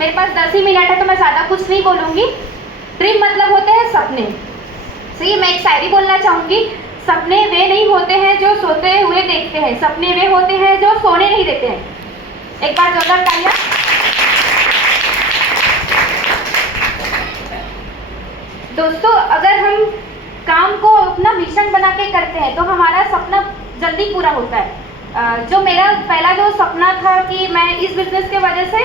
मेरे पास 10 ही मिनट है तो मैं ज़्यादा कुछ नहीं बोलूँगी। ड्रीम मतलब होते हैं सपने। सही, मैं एक शायरी बोलना चाहूँगी। सपने वे नहीं होते हैं जो सोते हुए देखते हैं, सपने वे होते हैं जो सोने नहीं देते हैं। एक बार जोरदार तालियां। दोस्तों, अगर हम काम को अपना मिशन बना के करते हैं तो हमारा सपना जल्दी पूरा होता है। जो मेरा पहला जो सपना था कि मैं इस बिजनेस के वजह से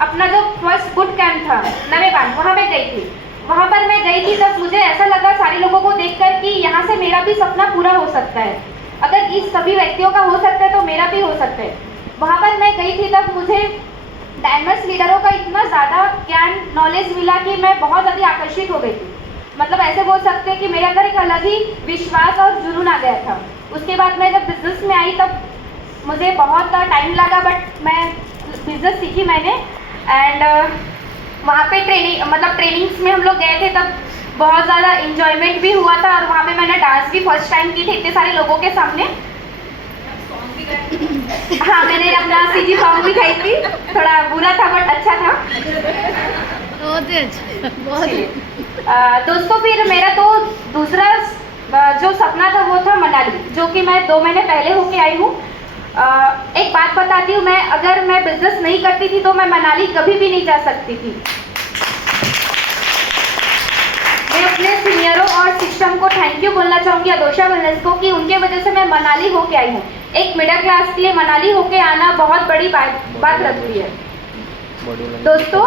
अपना जो फर्स्ट बुट कैंप था नवेबान, वहाँ मैं गई थी। वहाँ पर मैं गई थी तब मुझे ऐसा लगा सारे लोगों को देखकर कि यहाँ से मेरा भी सपना पूरा हो सकता है। अगर इस सभी व्यक्तियों का हो सकता है तो मेरा भी हो सकता है। वहाँ पर मैं गई थी तब मुझे डायमंड्स लीडरों का इतना ज़्यादा ज्ञान नॉलेज मिला कि मैं बहुत ज़्यादा आकर्षित हो गई थी। मतलब ऐसे बोल सकते हैं कि मेरे अंदर एक अलग ही विश्वास और जुनून आ गया था। उसके बाद मैं जब बिजनेस में आई तब मुझे बहुत टाइम लगा, बट मैं बिजनेस सीखी मैंने। एंड वहाँ पे ट्रेनिंग्स में हम लोग गए थे तब बहुत ज़्यादा इंजॉयमेंट भी हुआ था। और वहाँ पे मैंने डांस भी फर्स्ट टाइम की थी इतने सारे लोगों के सामने। हाँ, मैंने अपना सीजी सॉन्ग भी गाई थी, थोड़ा बुरा था बट अच्छा था। बहुत ही अच्छा, बहुत ही। दोस्तों, फिर मेरा तो दूसरा जो सपना था वो था मनाली, जो कि मैं 2 महीने पहले होके आई हूँ। एक बात बताती हूँ, मैं अगर मैं बिजनेस नहीं करती थी तो मैं मनाली कभी भी नहीं जा सकती थी। मैं अपने सीनियरों और सिस्टम को थैंक यू बोलना चाहूँगी, अदोशा वेलनेस को, कि उनके वजह से मैं मनाली होके आई हूँ। एक मिडिल क्लास के लिए मनाली होके आना बहुत बड़ी बात लगती है। दोस्तों,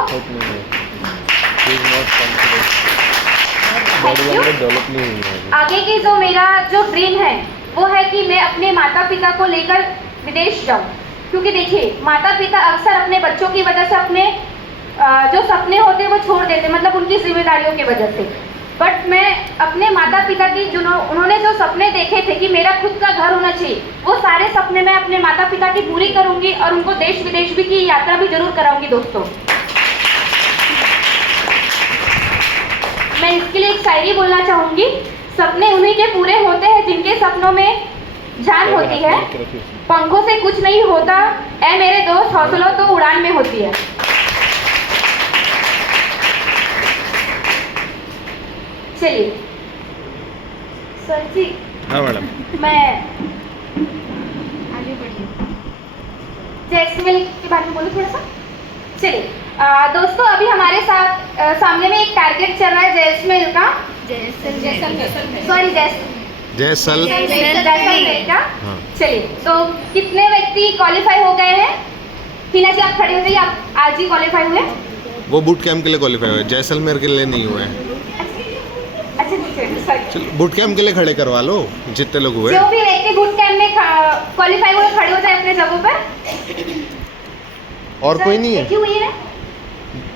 आगे की जो मेरा जो ड्रीम है वो है कि मैं अपने माता पिता को लेकर विदेश जाऊं। क्योंकि देखिए, माता पिता अक्सर अपने बच्चों की वजह से अपने जो सपने होते हैं वो छोड़ देते, मतलब उनकी जिम्मेदारियों की वजह से। बट मैं अपने माता पिता की उन्होंने जो सपने देखे थे कि मेरा खुद का घर होना चाहिए, वो सारे सपने मैं अपने माता पिता की पूरी करूंगी और उनको देश विदेश भी की यात्रा भी जरूर कराऊंगी। दोस्तों, मैं इसके लिए एक शायरी बोलना चाहूँगी। सपने उन्हीं के पूरे होते हैं जिनके सपनों में जान होती है, पंखों से कुछ नहीं होता, ऐ मेरे दोस्त हौसलों तो उड़ान में होती है। चलिए सर जी। हाँ मैडम, मैं आगे बढ़िए जैस्मिल के बारे में बोलूँ थोड़ा सा। चलिए दोस्तों, अभी हमारे साथ सामने में एक टारगेट चल रहा है जैस्मिल का, जैसलमेर का। चलिए, तो कितने व्यक्ति क्वालिफाई हो गए हैं? हिना जी, आप खड़े हो जाइए। आप आज ही क्वालिफाई हुए? वो बूट कैंप के लिए क्वालिफाई हुए, जैसलमेर के लिए नहीं हुए हैं। अच्छा, बूट कैंप के लिए खड़े करवा लो जितने लोग हुए। जो भी व्यक्ति बूट कैंप में क्वालिफाई हुए खड़े हो जाए अपने जगहों पर। और कोई नहीं है? क्यों है?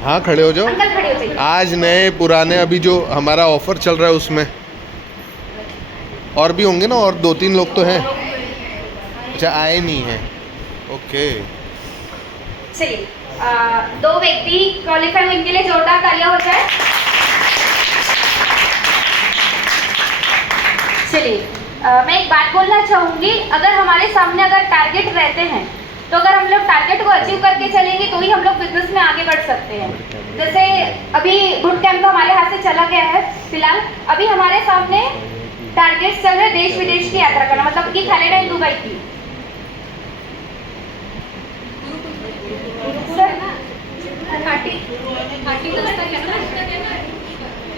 हाँ, खड़े हो जाओ। अंकल खड़े हो जाइए। आज नए पुराने अभी जो हमारा ऑफर चल रहा है उसमें और भी होंगे ना, और 2-3 लोग तो हैं। अच्छा, आए नहीं हैं। ओके, चलिए 2 व्यक्ति क्वालिफाई हुए, इनके लिए जोरदार तालियां हो जाए। चलिए मैं एक बात बोलना चाहूँगी, अगर हमारे सामने अगर टारगेट रहते हैं तो अगर हम लोग टारगेट को अचीव करके चलेंगे तो ही हम लोग बिजनेस में आगे बढ़ सकते हैं। जैसे अभी बूट कैंप तो हमारे हाथ से चला गया है फिलहाल, अभी हमारे सामने टारगेट चल रहे देश विदेश की यात्रा करना, मतलब कि थाईलैंड एंड दुबई की।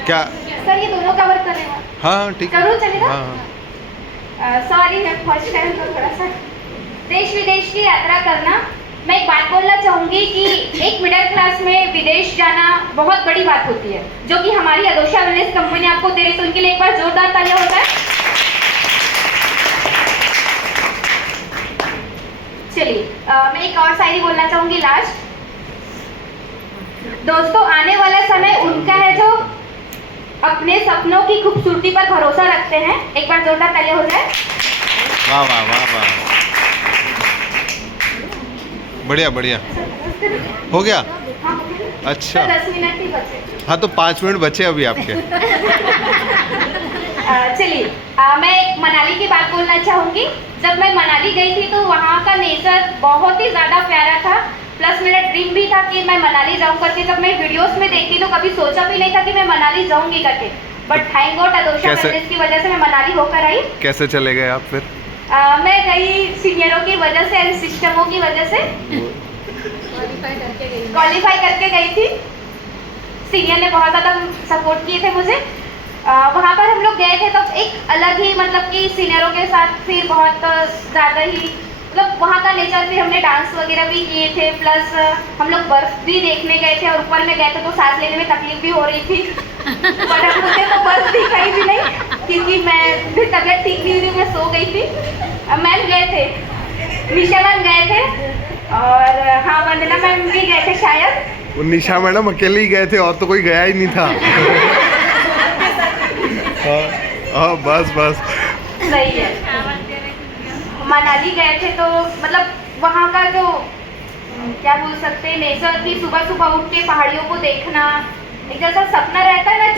क्या सर ये दोनों कवर कर रहे हैं? हाँ ठीक है, जरूर चलेगा। हाँ। सॉरी है, फर्स्ट टाइम तो थोड़ा सा देश विदेश की यात्रा करना। मैं एक बात बोलना चाहूँगी कि एक मिडिल क्लास में विदेश जाना बहुत बड़ी बात होती है, जो कि हमारी अदोशा वेलनेस कंपनी आपको दे रही है। तो उनके लिए एक बार जोरदार तालियां होता है। चलिए मैं एक और शायरी बोलना चाहूँगी लास्ट। दोस्तों, आने वाला समय उनका है जो अपने सपनों की खूबसूरती पर भरोसा रखते हैं। एक बार जोरदार तालियां हो जाए। वाह वाह वाह वाह, बढ़िया बढ़िया, हो गया। अच्छा, 10 मिनट ही बचे। हाँ तो 5 मिनट बचे अभी आपके। चलिए मैं एक मनाली की बात बोलना चाहूँगी। जब मैं मनाली गई थी तो वहाँ का नेचर बहुत ही ज़्यादा प्यारा था। प्लस मेरा ड्रीम भी था कि मैं मनाली जाऊँ करके। जब मैं वीडियोस में देखती तो कभी सोचा भी नहीं था कि मैं मनाली जाऊँगी करके, बट थैंक गॉड अदोशा कैसे? वेलनेस की वजह से मैं मनाली होकर आई। कैसे चले गए आप फिर? मैं गई सीनियरों की वजह से एंड सिस्टमों की वजह से, क्वालिफाई करके गई थी। सीनियर ने बहुत ज़्यादा सपोर्ट किए थे मुझे। वहाँ पर हम लोग गए थे तब एक अलग ही मतलब कि सीनियरों के साथ फिर बहुत ज़्यादा ही मतलब वहाँ का नेचर, फिर हमने डांस वगैरह भी किए थे, प्लस हम लोग बर्फ़ भी देखने गए थे और ऊपर में गए थे तो सांस लेने में तकलीफ भी हो रही थी पर हम मुझे तो बर्फ़ दिखाई भी नहीं क्योंकि मैं फिर तबीयत ठीक नहीं हुई, मैं सो गई थी। मैम गए थे, निशा मैम गए थे और हाँ वंदना मैम भी गए थे शायद। वो निशा मैडम अकेले ही गए थे और तो कोई गया ही नहीं था। हाँ बस बस सही है। मनाली गए थे तो मतलब वहाँ का जो क्या बोल सकते हैं नेचर की, सुबह सुबह उठ के पहाड़ियों को देखना, एक जैसा सपना रहता है ना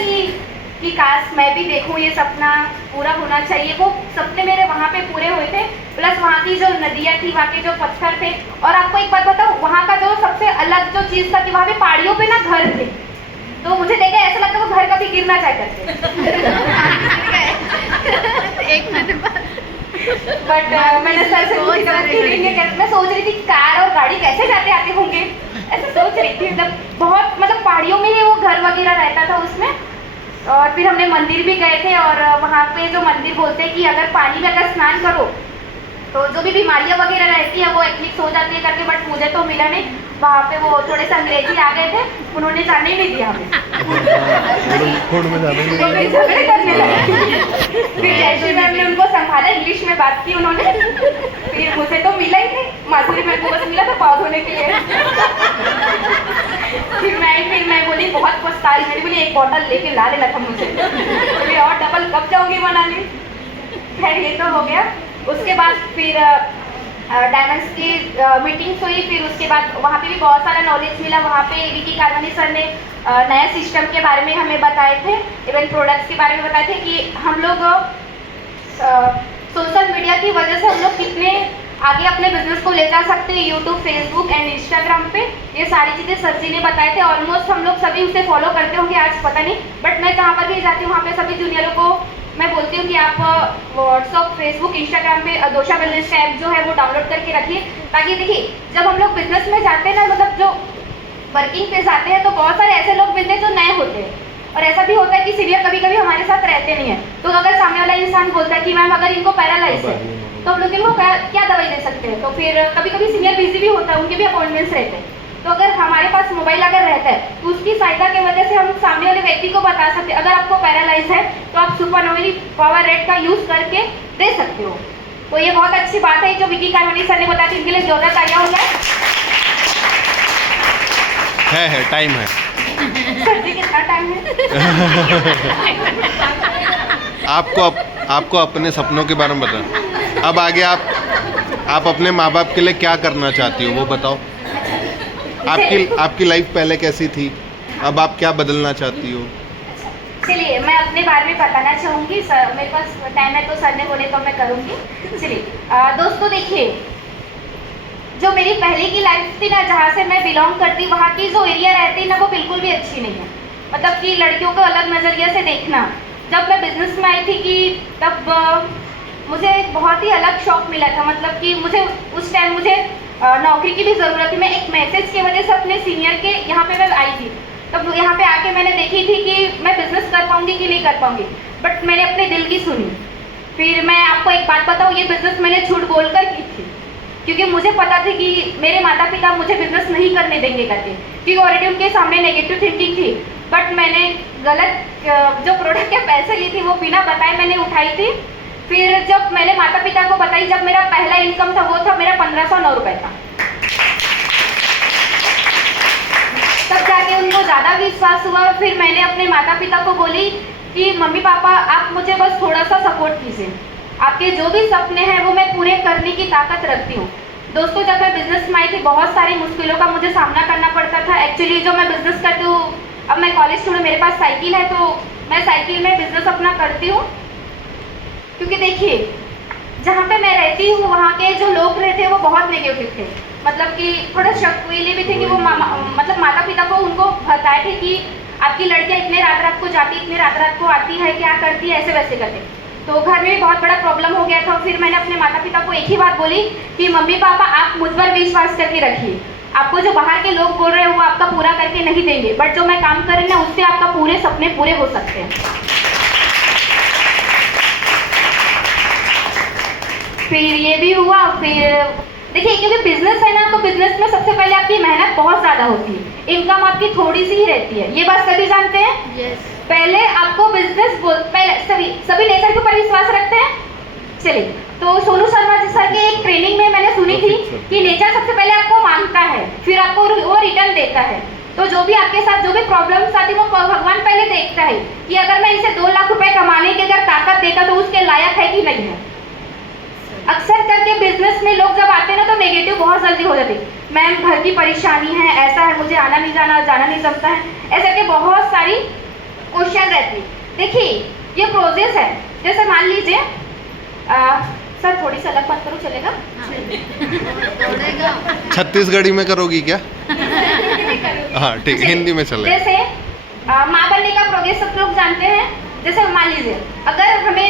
कि काश मैं भी देखूं, ये सपना पूरा होना चाहिए। वो सपने मेरे वहाँ पे पूरे हुए थे। प्लस वहाँ की जो नदियाँ थी, वहाँ के जो पत्थर थे, और आपको एक बात बताऊँ, वहाँ का जो सबसे अलग जो चीज़ था कि वहाँ पे पहाड़ियों पे ना घर थे, तो मुझे देखे ऐसा लगता वो घर कभी गिर ना जाए करके। एक महीने बाद बट मैंने सर से पूछी तो गिरेंगे कैसे। मैं सोच रही थी कार और गाड़ी कैसे जाते आते होंगे, ऐसे सोच रही थी। मतलब बहुत मतलब पहाड़ियों में ही वो घर वगैरह रहता था उसमें। और फिर हमने मंदिर भी गए थे और वहाँ पे जो मंदिर बोलते हैं कि अगर पानी में अगर स्नान करो तो जो भी बीमारियाँ वगैरह रहती है वो एटलीस्ट हो जाती है करके, बट मुझे तो मिला नहीं। वहाँ पे वो थोड़े से अंग्रेजी आ गए थे, उन्होंने जाने ही नहीं दिया हमें। तो फिर झगड़े करने लगे। फिर जयश्री मैम ने उनको संभाला, इंग्लिश में बात की उन्होंने। फिर मुझे तो मिला ही नहीं, माधुरी मैम को बस मिला था पाव धोने के लिए। फिर मैं बोली बहुत पछताई, मैंने बोली एक बॉटल लेके ला लेना था मुझे, फिर और डबल कब जाओगी मनाली। खैर ये तो हो गया। उसके बाद फिर डायमंड्स की मीटिंग्स हुई। फिर उसके बाद वहाँ पे भी बहुत सारा नॉलेज मिला। वहाँ पे विकी कारवानी सर ने नया सिस्टम के बारे में हमें बताए थे, इवन प्रोडक्ट्स के बारे में बताए थे कि हम लोग सोशल मीडिया की वजह से हम लोग कितने आगे अपने बिजनेस को ले जा सकते हैं, यूट्यूब, फेसबुक एंड इंस्टाग्राम पे। ये सारी चीज़ें सर जी ने बताए थे। ऑलमोस्ट हम लोग सभी उसे फॉलो करते होंगे, आज पता नहीं, बट मैं जहाँ पर भी जाती हूँ वहाँ पे सभी जूनियरों को मैं बोलती हूँ कि आप व्हाट्सअप, फेसबुक, इंस्टाग्राम पे अदोशा वेलनेस का ऐप जो है वो डाउनलोड करके रखिए, ताकि देखिए जब हम लोग बिजनेस में जाते हैं ना, मतलब जो वर्किंग पे जाते हैं तो बहुत सारे ऐसे लोग मिलते हैं जो नए होते हैं, और ऐसा भी होता है कि सीनियर कभी कभी हमारे साथ रहते नहीं है। तो अगर सामने वाला इंसान बोलता है कि मैम अगर इनको पैरालाइज है तो हम लोग इनको क्या दवाई दे सकते हैं, तो फिर कभी कभी सीनियर बिजी भी होता है, उनके भी अपॉइंटमेंट्स रहते हैं। तो अगर हमारे पास मोबाइल अगर रहता है तो उसकी सहायता की वजह से हम सामने वाले व्यक्ति को बता सकते हैं, अगर आपको पैरालाइज है तो आप सुपरनोवेरी पावर रेड का यूज़ करके दे सकते हो। तो ये बहुत अच्छी बात है जो विकी कारवानी सर ने बताया, इनके लिए जोरदार तालियां हो जाए। है टाइम है। सर जी कितना टाइम है? आपको अपने सपनों के बारे में बताओ। अब आगे आप अपने माँ बाप के लिए क्या करना चाहती हो वो बताओ। आपकी लाइफ पहले कैसी थी, अब आप क्या बदलना चाहती हो? चलिए मैं अपने बारे में बताना चाहूँगी। सर मेरे पास टाइम है तो सर ने बोले तो मैं करूँगी। चलिए दोस्तों देखिए, जो मेरी पहले की लाइफ थी ना, जहाँ से मैं बिलोंग करती, वहाँ की जो एरिया रहती ना वो बिल्कुल भी अच्छी नहीं है। मतलब कि लड़कियों को अलग नज़रिए से देखना। जब मैं बिजनेस में आई थी कि तब मुझे एक बहुत ही अलग शौक मिला था। मतलब कि मुझे उस टाइम मुझे नौकरी की भी ज़रूरत थी। मैं एक मैसेज की वजह से अपने सीनियर के यहाँ पे मैं आई थी, तब यहाँ पे आके मैंने देखी थी कि मैं बिज़नेस कर पाऊँगी कि नहीं कर पाऊँगी, बट मैंने अपने दिल की सुनी। फिर मैं आपको एक बात बताऊँ, ये बिज़नेस मैंने झूठ बोल कर की थी, क्योंकि मुझे पता थी कि मेरे माता पिता मुझे बिज़नेस नहीं करने देंगे करके, क्योंकि ऑलरेडी उनके सामने नेगेटिव थिंकिंग थी। बट मैंने गलत जो प्रोडक्ट के पैसे ली थी वो बिना बताए मैंने उठाई थी। फिर जब मैंने माता पिता को बताई, जब मेरा पहला इनकम था वो था मेरा 1509 रुपये का, तब जाके उनको ज़्यादा विश्वास हुआ। फिर मैंने अपने माता पिता को बोली कि मम्मी पापा आप मुझे बस थोड़ा सा सपोर्ट कीजिए, आपके जो भी सपने हैं वो मैं पूरे करने की ताकत रखती हूँ। दोस्तों जब मैं बिज़नेस में आई थी बहुत सारी मुश्किलों का मुझे सामना करना पड़ता था। एक्चुअली जो मैं बिज़नेस करती हूँ, अब मैं कॉलेज स्टूडेंट, मेरे पास साइकिल है तो मैं साइकिल में बिज़नेस अपना करती हूँ। क्योंकि देखिए जहाँ पे मैं रहती हूँ वहाँ के जो लोग रहते हैं वो बहुत नेगेटिव थे। मतलब कि थोड़ा शक हुए भी थे कि वो मतलब माता पिता को उनको बताए थे कि आपकी लड़कियां इतने रात रात को जाती, इतने रात रात को आती है, क्या करती है, ऐसे वैसे करते। तो घर में भी बहुत बड़ा प्रॉब्लम हो गया था। फिर मैंने अपने माता पिता को एक ही बात बोली कि मम्मी पापा आप मुझ पर विश्वास करके रखिए, आपको जो बाहर के लोग बोल रहे हैं वो आपका पूरा करके नहीं देंगे, बट जो मैं काम कर रही हूँ ना उससे आपका पूरे सपने पूरे हो सकते हैं। फिर ये भी हुआ। फिर देखिए क्योंकि बिजनेस है ना, तो बिजनेस में सबसे पहले आपकी मेहनत बहुत ज़्यादा होती है, इनकम आपकी थोड़ी सी ही रहती है, ये बात सभी जानते हैं। Yes. पहले आपको बिजनेस पहले सभी नेचर के ऊपर विश्वास रखते हैं। चलिए, तो सोनू शर्मा जी सर के एक ट्रेनिंग में मैंने सुनी थी कि नेचर सबसे पहले आपको मांगता है, फिर आपको वो रिटर्न देता है। तो जो भी आपके साथ जो भी प्रॉब्लम्स आती है वो भगवान पहले देखता है कि अगर मैं इसे 2 लाख रुपए कमाने की अगर ताकत देता तो उसके लायक है कि नहीं है। अक्सर करके बिजनेस में लोग जब आते हैं ना तो नेगेटिव बहुत जल्दी हो जाती है, मैम घर की परेशानी है, ऐसा है, मुझे आना नहीं जाना नहीं जमता है, ऐसे के बहुत सारी क्वेश्चन रहती है। देखिए ये प्रोसेस है, जैसे मान लीजिए सर थोड़ी सी अलग बात करो चलेगा? छत्तीसगढ़ी में करोगी क्या? हाँ ठीक, हिंदी में चलेगा। जैसे माँ बनने का प्रोसेस सब लोग जानते हैं। जैसे मान लीजिए अगर हमें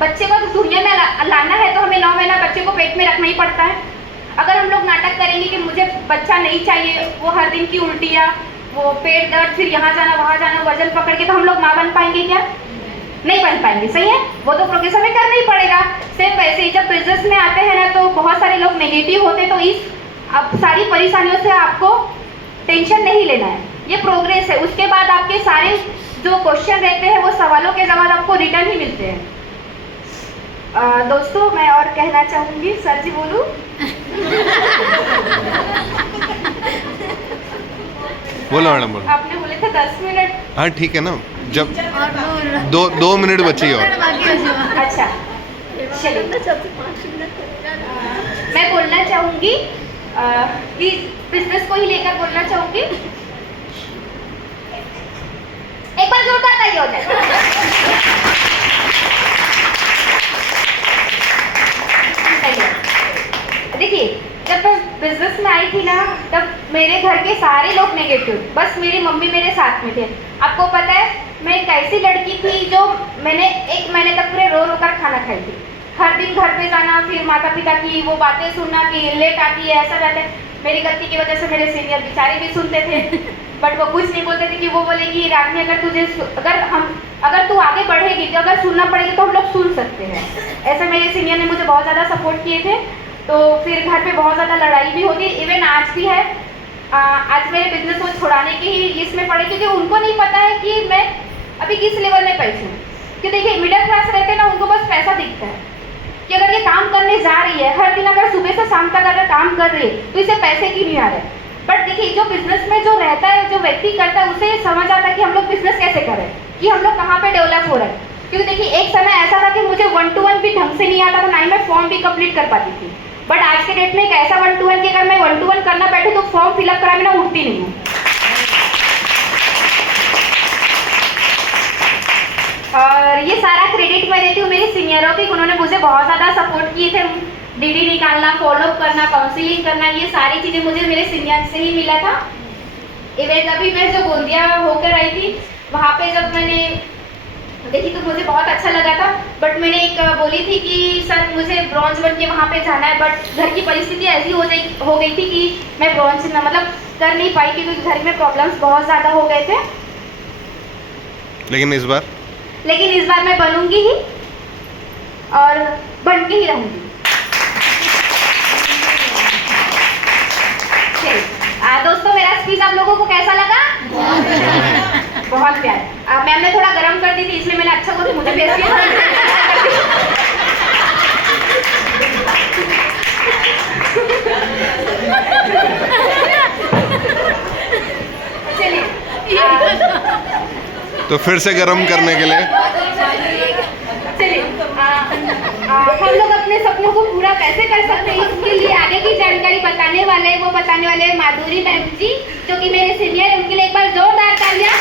बच्चे को दुनिया में लाना है तो हमें 9 महीना बच्चे को पेट में रखना ही पड़ता है। अगर हम लोग नाटक करेंगे कि मुझे बच्चा नहीं चाहिए, वो हर दिन की उल्टियाँ, वो पेट दर्द, फिर यहाँ जाना वहाँ जाना, वजन पकड़ के, तो हम लोग माँ बन पाएंगे क्या? नहीं बन पाएंगे, सही है? वो तो प्रोग्रेस हमें करना ही पड़ेगा। सेम वैसे ही जब बिजनेस में आते हैं ना तो बहुत सारे लोग नेगेटिव होते, तो इस अब सारी परेशानियों से आपको टेंशन नहीं लेना है, ये प्रोग्रेस है। उसके बाद आपके सारे जो क्वेश्चन रहते हैं वो सवालों के जवाब आपको रिटर्न ही मिलते हैं। दोस्तों मैं और कहना चाहूँगी, सर जी बोलूँ? बोलो मैडम बोलो। आपने बोले थे 10 मिनट। हाँ ठीक है ना, जब और 2 मिनट बची और। अच्छा चलिए, मैं बोलना चाहूँगी कि बिजनेस को ही लेकर बोलना चाहूँगी। एक बार जोरदार ताली हो जाए। देखिए जब मैं बिजनेस में आई थी ना तब मेरे घर के सारे लोग नेगेटिव, बस मेरी मम्मी मेरे साथ में थे। आपको पता है मैं एक ऐसी लड़की थी जो मैंने 1 महीने तक पूरे रो रो कर खाना खाई थी। हर दिन घर पे जाना, फिर माता पिता की वो बातें सुनना कि लेट आती है, ऐसा रहता है। मेरी गलती की वजह से मेरे सीनियर बेचारे भी सुनते थे, बट वो कुछ नहीं बोलते थे कि वो बोलेगी रागनी अगर तू आगे बढ़ेगी तो अगर सुनना पड़ेगी तो हम लोग सुन सकते हैं। ऐसे मेरे सीनियर ने मुझे बहुत ज़्यादा सपोर्ट किए थे। तो फिर घर पे बहुत ज़्यादा लड़ाई भी होती, इवन आज भी है। आज मेरे बिजनेस को छुड़ाने की ही इसमें पड़े, क्योंकि उनको नहीं पता है कि मैं अभी किस लेवल में पहुंची हूँ। क्योंकि देखिए मिडिल क्लास रहते हैं ना, उनको बस पैसा दिखता है कि अगर ये काम करने जा रही है, हर दिन अगर सुबह से शाम तक अगर काम कर रही है तो इसे पैसे क्यों नहीं आ रहे। बट देखिए जो बिजनेस में जो रहता है, जो व्यक्ति करता है, उसे समझ आता है कि हम लोग बिजनेस कैसे करें, कि हम लोग कहाँ पे डेवलप हो रहे हैं। क्योंकि देखिए एक समय ऐसा था कि मुझे 1 to 1 भी ढंग से नहीं आता था, ना ही मैं फॉर्म भी कंप्लीट कर पाती थी। बट आज के डेट में एक ऐसा 1 to 1 कि अगर मैं 1 to 1 करना बैठूं तो फॉर्म फिलअप करा बिना उठती नहीं हूँ। और ये सारा क्रेडिट मैं देती हूँ मेरे सीनियरों की, उन्होंने मुझे बहुत ज़्यादा सपोर्ट किए थे। डीडी निकालना, फॉलोअप करना, काउंसलिंग करना, ये सारी चीज़ें मुझे मेरे सीनियर से ही मिला था। इवन अभी मैं जो गोंदिया होकर आई थी वहाँ पे जब मैंने देखी तो मुझे बहुत अच्छा लगा था। बट मैंने एक बोली थी कि सर मुझे ब्रॉन्ज बन के वहाँ पे जाना है, बट घर की परिस्थिति ऐसी हो गई थी कि मैं ब्रॉन्ज मतलब कर नहीं पाई, क्योंकि घर में प्रॉब्लम्स बहुत ज़्यादा हो गए थे। लेकिन इस बार मैं बनूंगी ही और बन के ही रहूंगी। दोस्तों मेरा स्पीच आप लोगों को कैसा लगा? बहुत प्यार। मैम ने थोड़ा गर्म कर दी थी इसलिए मैंने अच्छा बोला, मुझे भेज दिया। तो फिर से गर्म करने के लिए चलिए हम लोग अपने सपनों को पूरा कैसे कर सकते हैं, इसके लिए आगे की जानकारी बताने वाले हैं माधुरी मैम जी, जो कि मेरे सीनियर, उनके लिए एक बार जोरदार तालियां।